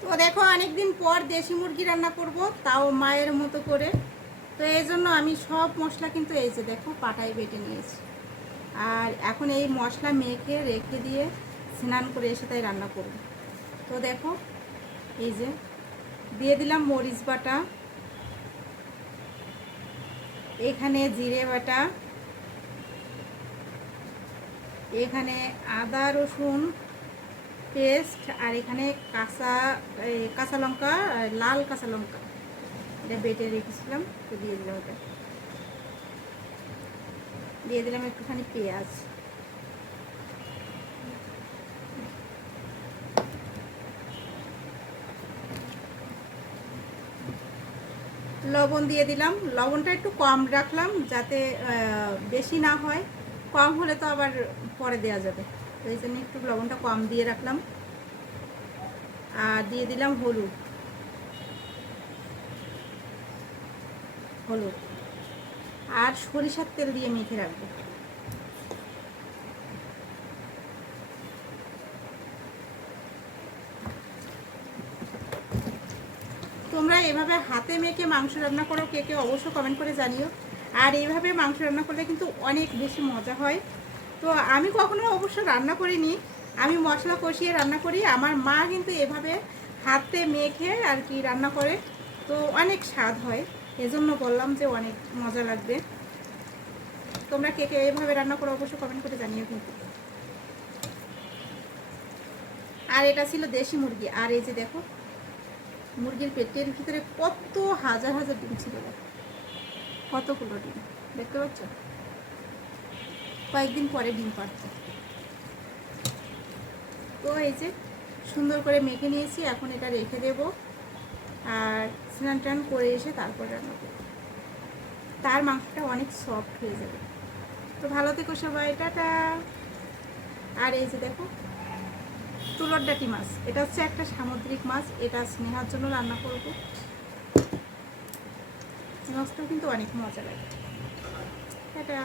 তো দেখো অনেকদিন পর দেশি মুরগি রান্না করব, তাও মায়ের মতো করে। তো এই জন্য আমি সব মশলা কিন্তু এই যে দেখো পাটায় বেটে নিয়েছি। আর এখন এই মশলা মেখে রেখে দিয়ে স্নান করে এসে তাই রান্না করব। তো দেখো এই যে দিয়ে দিলাম মরিচ বাটা, এখানে জিরে বাটা, এখানে আদা রসুন পেস্ট, আর এখানে কাঁচা লঙ্কা, লাল কাঁচা লঙ্কা এটা বেটে রেখেছিলাম। তো দিয়ে দিলাম, ওটা দিয়ে দিলাম একটুখানি পেঁয়াজ, লবণ দিয়ে দিলাম। লবণটা একটু কম রাখলাম যাতে বেশি না হয়, কম হলে তো আবার পরে দেওয়া যাবে, তো এই জন্য একটু লবণটা কম দিয়ে রাখলাম। আর দিয়ে দিলাম হলুদ, আর সরিষার তেল দিয়ে মেখে রাখবো। তোমরা এভাবে হাতে মেখে মাংস রান্না করো কে কে অবশ্য কমেন্ট করে জানিও। আর এইভাবে মাংস রান্না করলে কিন্তু অনেক বেশি মজা হয়। তো আমি কখনো অবশ্য রান্না করিনি, আমি মশলা কষিয়ে রান্না করি। আমার মা কিন্তু এভাবে হাতে মেখে আর কি রান্না করে, তো অনেক স্বাদ হয়। এজন্য বললাম যে অনেক মজা লাগবে। তোমরা কে কে এভাবে রান্না করো অবশ্য কমেন্ট করে জানিও কিন্তু। আর এটা ছিল দেশি মুরগি। আর এই যে দেখো মুরগির পেটের ভিতরে কত হাজার হাজার ডিম ছিল, দেখো কতগুলো ডিম দেখতে পাচ্ছ। কয়েকদিন পরে ডিম পাড়ছে। তো এই যে সুন্দর করে মেখে নিয়েছি, এখন এটা রেখে দেব। আর স্নান টান করে এসে তারপর রান্না করব, তার মাংসটা অনেক সফট হয়ে যাবে। তো ভালো থেকো সবাই, টাটা। আর এই যে দেখো তুলোর ডাঁটি মাছ, এটা হচ্ছে একটা সামুদ্রিক মাছ, এটা স্নেহার জন্য রান্না করব। মাছটাও কিন্তু অনেক মজা লাগে। টাটা।